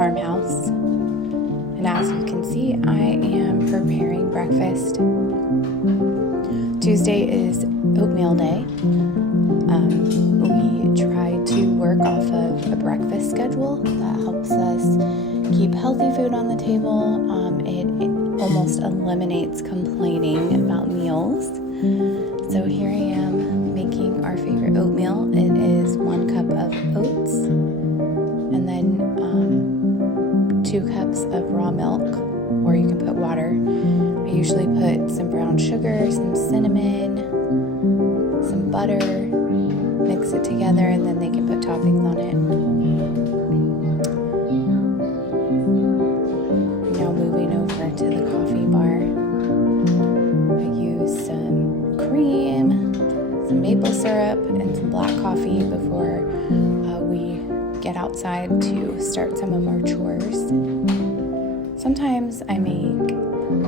farmhouse. And as you can see, I am preparing breakfast. Tuesday is oatmeal day. We try to work off of a breakfast schedule that helps us keep healthy food on the table. It almost eliminates complaining about meals. So here I am making our favorite oatmeal. It is 1 cup of oats and then 2 cups of raw milk, or you can put water. I usually put some brown sugar, some cinnamon, some butter, mix it together, and then they can put toppings on it. Now moving over to the coffee bar. I use some cream, some maple syrup, and some black coffee before we get outside to start some of our chores. Sometimes I make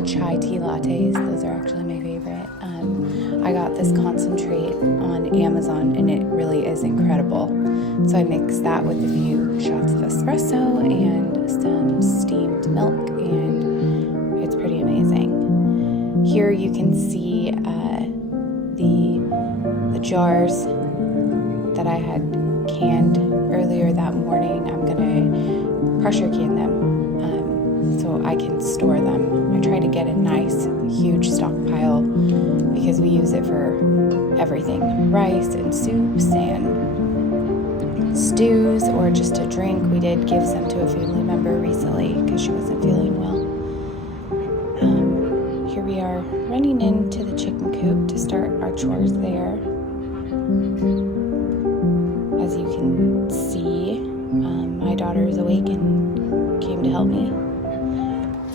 chai tea lattes. Those are actually my favorite. I got this concentrate on Amazon and it really is incredible. So I mix that with a few shots of espresso and some steamed milk, and it's pretty amazing. Here you can see the jars that I had canned earlier that morning. I'm gonna pressure can them so I can store them. I try to get a nice huge stockpile because we use it for everything, rice and soups and stews, or just to drink. We did give some to a family member recently because she wasn't feeling well. Here we are running into the chicken coop to start our chores there. As you can see, my daughter is awake and came to help me.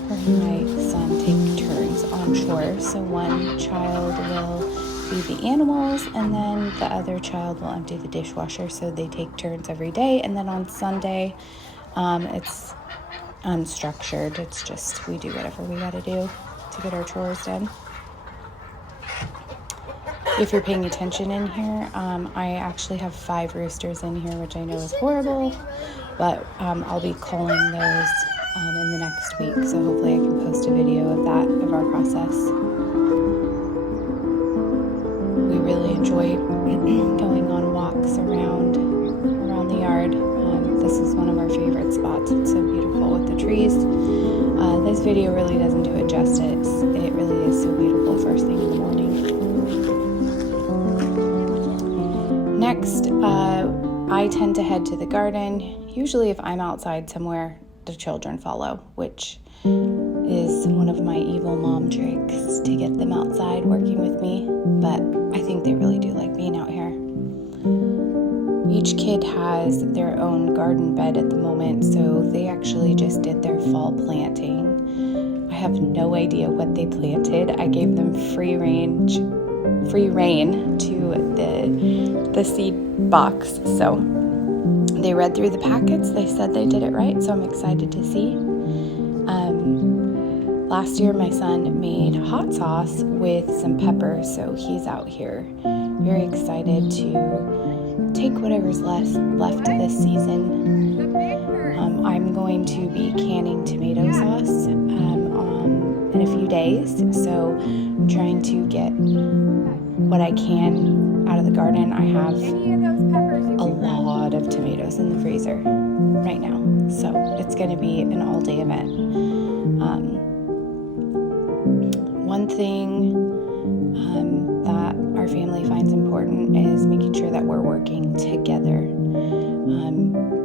Her and my son take turns on chores, so one child will feed the animals and then the other child will empty the dishwasher, so they take turns every day. And then on Sunday, it's unstructured. It's just we do whatever we gotta do to get our chores done. If you're paying attention in here, I actually have 5 roosters in here, which I know is horrible, but I'll be calling those in the next week, so hopefully I can post a video of that, of our process. We really enjoy going on walks around the yard. This is one of our favorite spots. It's so beautiful with the trees. This video really doesn't do it justice. It really is so beautiful first thing in the morning. Next, I tend to head to the garden. Usually if I'm outside somewhere, the children follow, which is one of my evil mom tricks, to get them outside working with me. But I think they really do like being out here. Each kid has their own garden bed at the moment, so they actually just did their fall planting. I have no idea what they planted. I gave them free reign to the seed box, so they read through the packets. They said they did it right, so I'm excited to see. Last year my son made hot sauce with some peppers, so he's out here very excited to take whatever's left this season. I'm going to be canning tomato sauce in a few days, so I'm trying to get what I can out of the garden. I have a lot of tomatoes in the freezer right now, so it's going to be an all-day event. One thing that our family finds important is making sure that we're working together.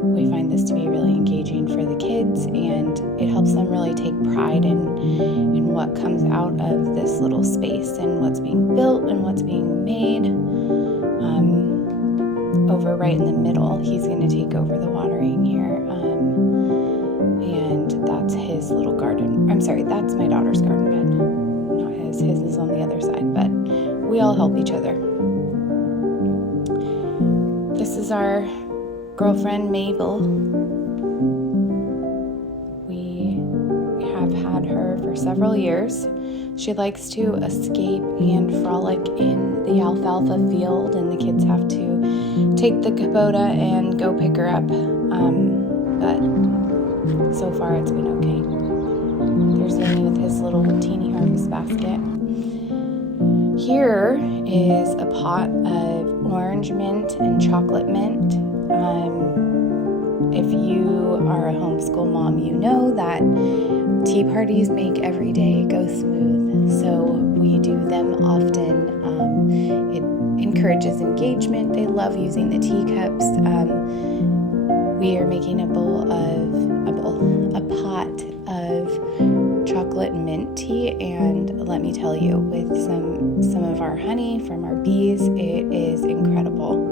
We find this to be really engaging for the kids, and it helps them really take pride in what comes out of this little space and what's being built and what's being made. Over right in the middle, he's going to take over the watering here, and that's his little garden. I'm sorry, that's my daughter's garden bed, not his. His is on the other side, but we all help each other. This is our girlfriend Mabel. We have had her for several years. She likes to escape and frolic in the alfalfa field, and the kids have to take the Kubota and go pick her up. But so far it's been okay. There's Vinny with his little teeny harvest basket. Here is a pot of orange mint and chocolate mint. If you are a homeschool mom, you know that tea parties make every day go smooth. So we do them often. It encourages engagement. They love using the teacups. We are making a pot of chocolate mint tea, and let me tell you, with some of our honey from our bees, it is incredible.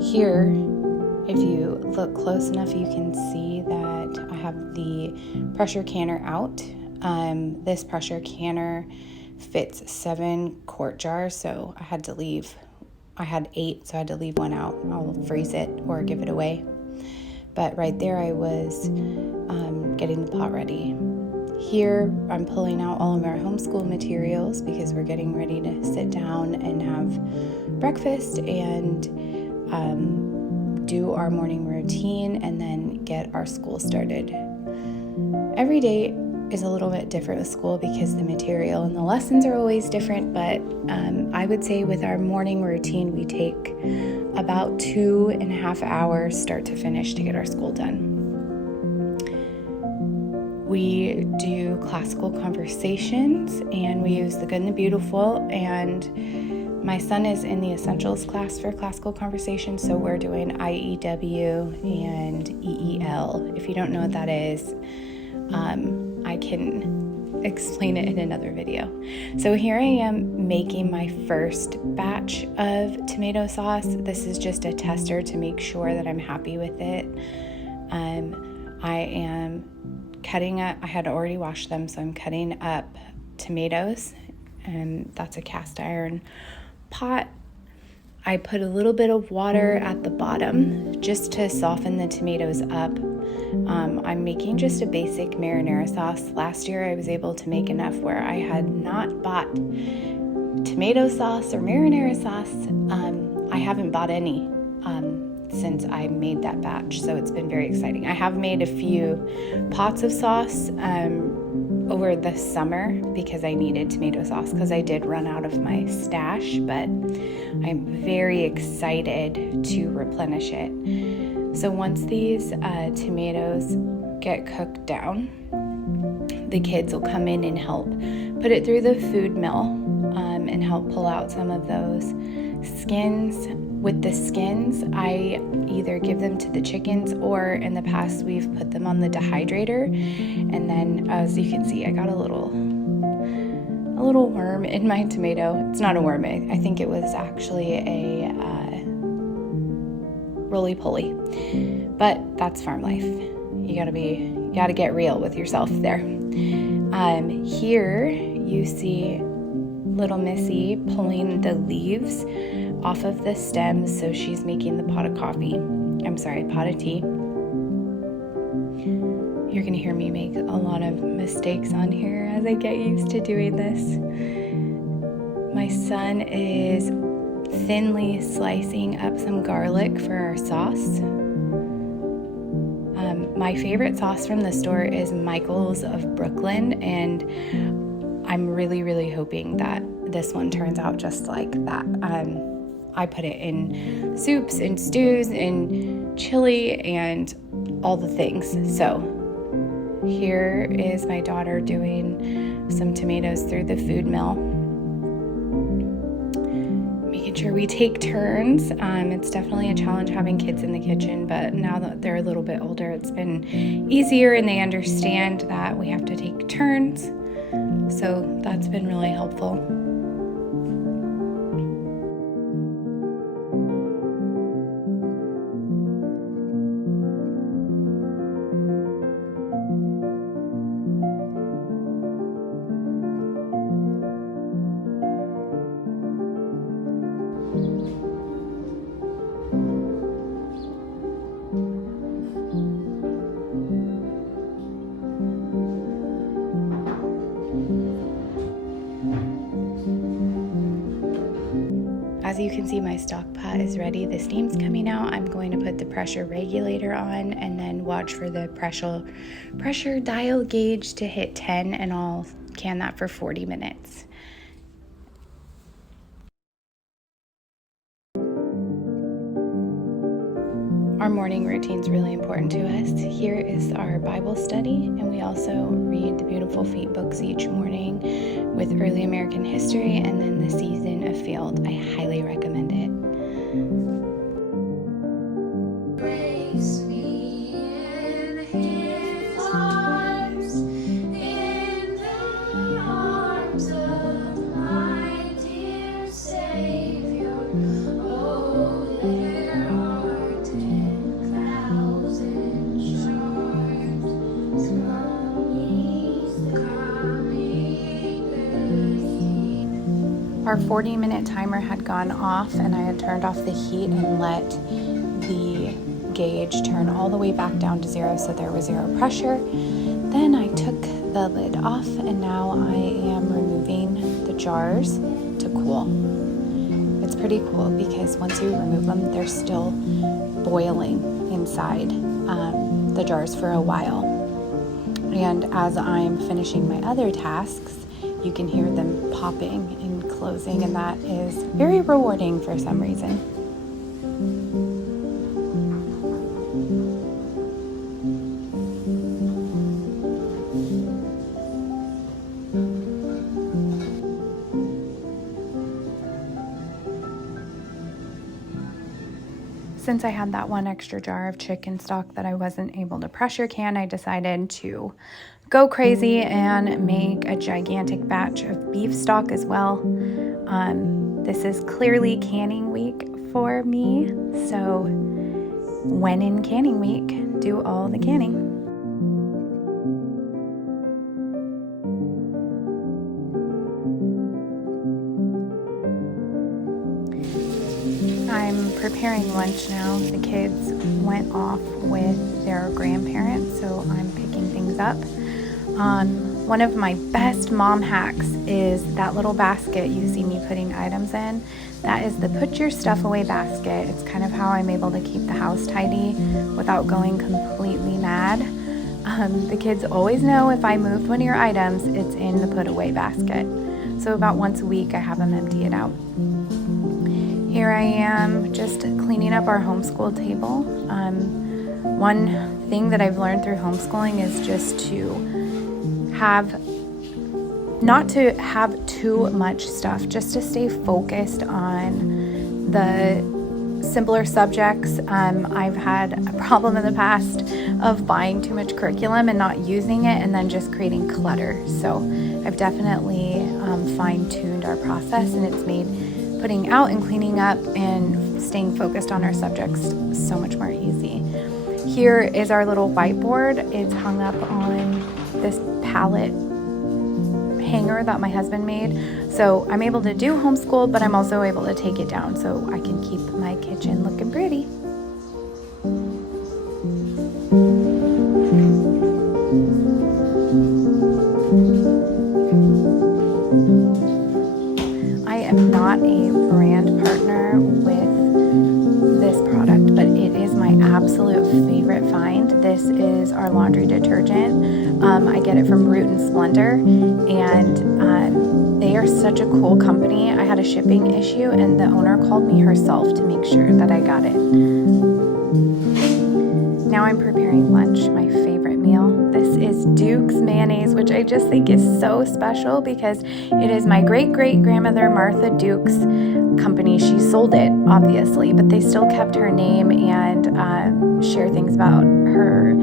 Here, if you look close enough, you can see that I have the pressure canner out. This pressure canner fits 7 quart jars, so I had 8, so I had to leave one out. I'll freeze it or give it away. But right there I was getting the pot ready. Here I'm pulling out all of our homeschool materials because we're getting ready to sit down and have breakfast and do our morning routine and then get our school started. Every day is a little bit different with school because the material and the lessons are always different, but I would say with our morning routine we take about 2.5 hours start to finish to get our school done. We do classical conversations and we use the good and the beautiful, and my son is in the essentials class for classical conversation, so we're doing IEW and EEL. If you don't know what that is, I can explain it in another video. So here I am making my first batch of tomato sauce. This is just a tester to make sure that I'm happy with it. I am cutting up, I had already washed them, so I'm cutting up tomatoes, and that's a cast iron pot. I put a little bit of water at the bottom just to soften the tomatoes up. I'm making just a basic marinara sauce. Last year I was able to make enough where I had not bought tomato sauce or marinara sauce. I haven't bought any since I made that batch, so it's been very exciting. I have made a few pots of sauce over the summer because I needed tomato sauce because I did run out of my stash, but I'm very excited to replenish it. So once these tomatoes get cooked down, the kids will come in and help put it through the food mill and help pull out some of those skins. With the skins, I either give them to the chickens, or in the past we've put them on the dehydrator, and then as you can see, I got a little worm in my tomato. It's not a worm, I think it was actually a roly-poly, but that's farm life. You gotta get real with yourself there. Here you see little Missy pulling the leaves off of the stems, so she's making the pot of tea. You're gonna hear me make a lot of mistakes on here as I get used to doing this. My son is thinly slicing up some garlic for our sauce. My favorite sauce from the store is Michael's of Brooklyn, and I'm really, really hoping that this one turns out just like that. I put it in soups and stews and chili and all the things. So here is my daughter doing some tomatoes through the food mill. Making sure we take turns. It's definitely a challenge having kids in the kitchen, but now that they're a little bit older, it's been easier and they understand that we have to take turns. So that's been really helpful. as you can see, my stock pot is ready. The steam's coming out. I'm going to put the pressure regulator on and then watch for the pressure dial gauge to hit 10, and I'll can that for 40 minutes. Our morning routine is really important to us. Here is our Bible study, and we also read the Beautiful Feet books each morning with early American history and then the Season of Field. I highly recommend it. Grace me in his arms, in the arms of my dear Savior. Oh, there are 10,000 charms coming. Our 40-minute timer had gone off, and I had turned off the heat and let the gauge turn all the way back down to 0, so there was 0 pressure. Then I took the lid off, and now I am removing the jars to cool. It's pretty cool because once you remove them, they're still boiling inside the jars for a while. And as I'm finishing my other tasks, you can hear them popping and closing, and that is very rewarding for some reason. Since I had that one extra jar of chicken stock that I wasn't able to pressure can, I decided to go crazy and make a gigantic batch of beef stock as well. This is clearly canning week for me, so when in canning week, do all the canning. I'm preparing lunch now. The kids went off with their grandparents, so I'm picking things up. One of my best mom hacks is that little basket you see me putting items in. That is the put your stuff away basket. It's kind of how I'm able to keep the house tidy without going completely mad. The kids always know if I moved one of your items, it's in the put away basket. So about once a week, I have them empty it out. Here I am just cleaning up our homeschool table. One thing that I've learned through homeschooling is just to not to have too much stuff, just to stay focused on the simpler subjects. I've had a problem in the past of buying too much curriculum and not using it and then just creating clutter. So I've definitely fine-tuned our process, and it's made putting out and cleaning up and staying focused on our subjects so much more easy. Here is our little whiteboard. It's hung up on this pallet hanger that my husband made. So I'm able to do homeschool, but I'm also able to take it down so I can keep my kitchen looking pretty. I am not a brand partner with this product, but it is my absolute favorite find. This is our laundry detergent. I get it from Root Splendor, and they are such a cool company. I had a shipping issue, and the owner called me herself to make sure that I got it. Now I'm preparing lunch, my favorite meal. This is Duke's mayonnaise, which I just think is so special because it is my great-great-grandmother Martha Duke's company. She sold it, obviously, but they still kept her name and share things about her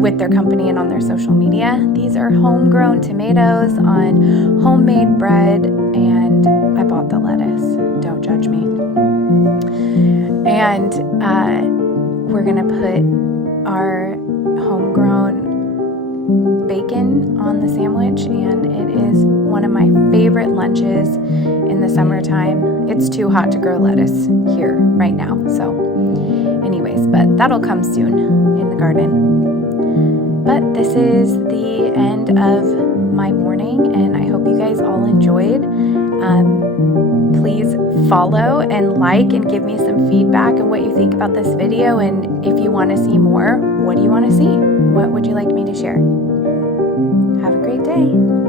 with their company and on their social media. These are homegrown tomatoes on homemade bread, and I bought the lettuce. Don't judge me. And we're gonna put our homegrown bacon on the sandwich, and it is one of my favorite lunches in the summertime. It's too hot to grow lettuce here right now, so anyways, but that'll come soon in the garden. But this is the end of my morning, and I hope you guys all enjoyed. Please follow and like and give me some feedback on what you think about this video. And if you want to see more, what do you want to see? What would you like me to share? Have a great day.